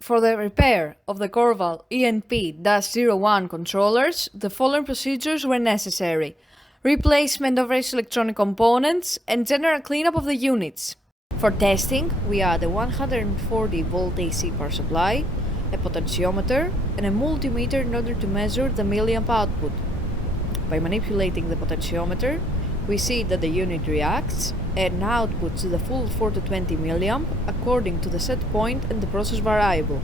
For the repair of the Korval E&P-01 controllers, the following procedures were necessary: replacement of various electronic components and general cleanup of the units. For testing, we add a 140-volt AC power supply, a potentiometer, and a multimeter in order to measure the milliamp output. By manipulating the potentiometer, we see that the unit reacts and outputs the full 420 milliamp according to the set point and the process variable.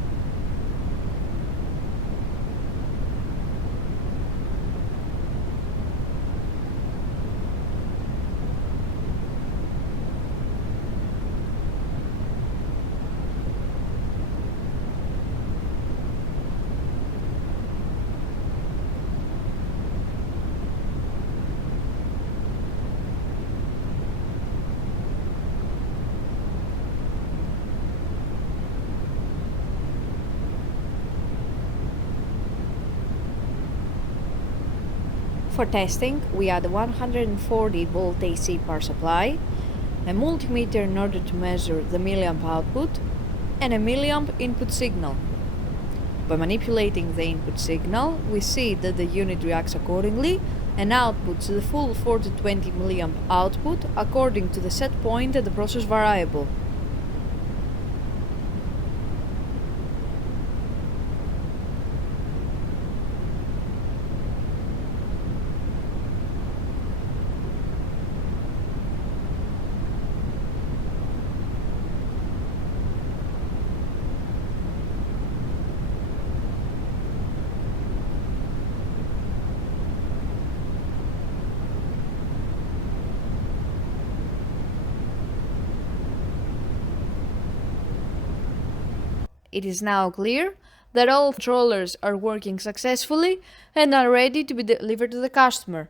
For testing, we add a 140-volt AC power supply, a multimeter in order to measure the milliamp output, and a milliamp input signal. By manipulating the input signal, we see that the unit reacts accordingly and outputs the full 420 milliamp output according to the set point and the process variable. It is now clear that all controllers are working successfully and are ready to be delivered to the customer.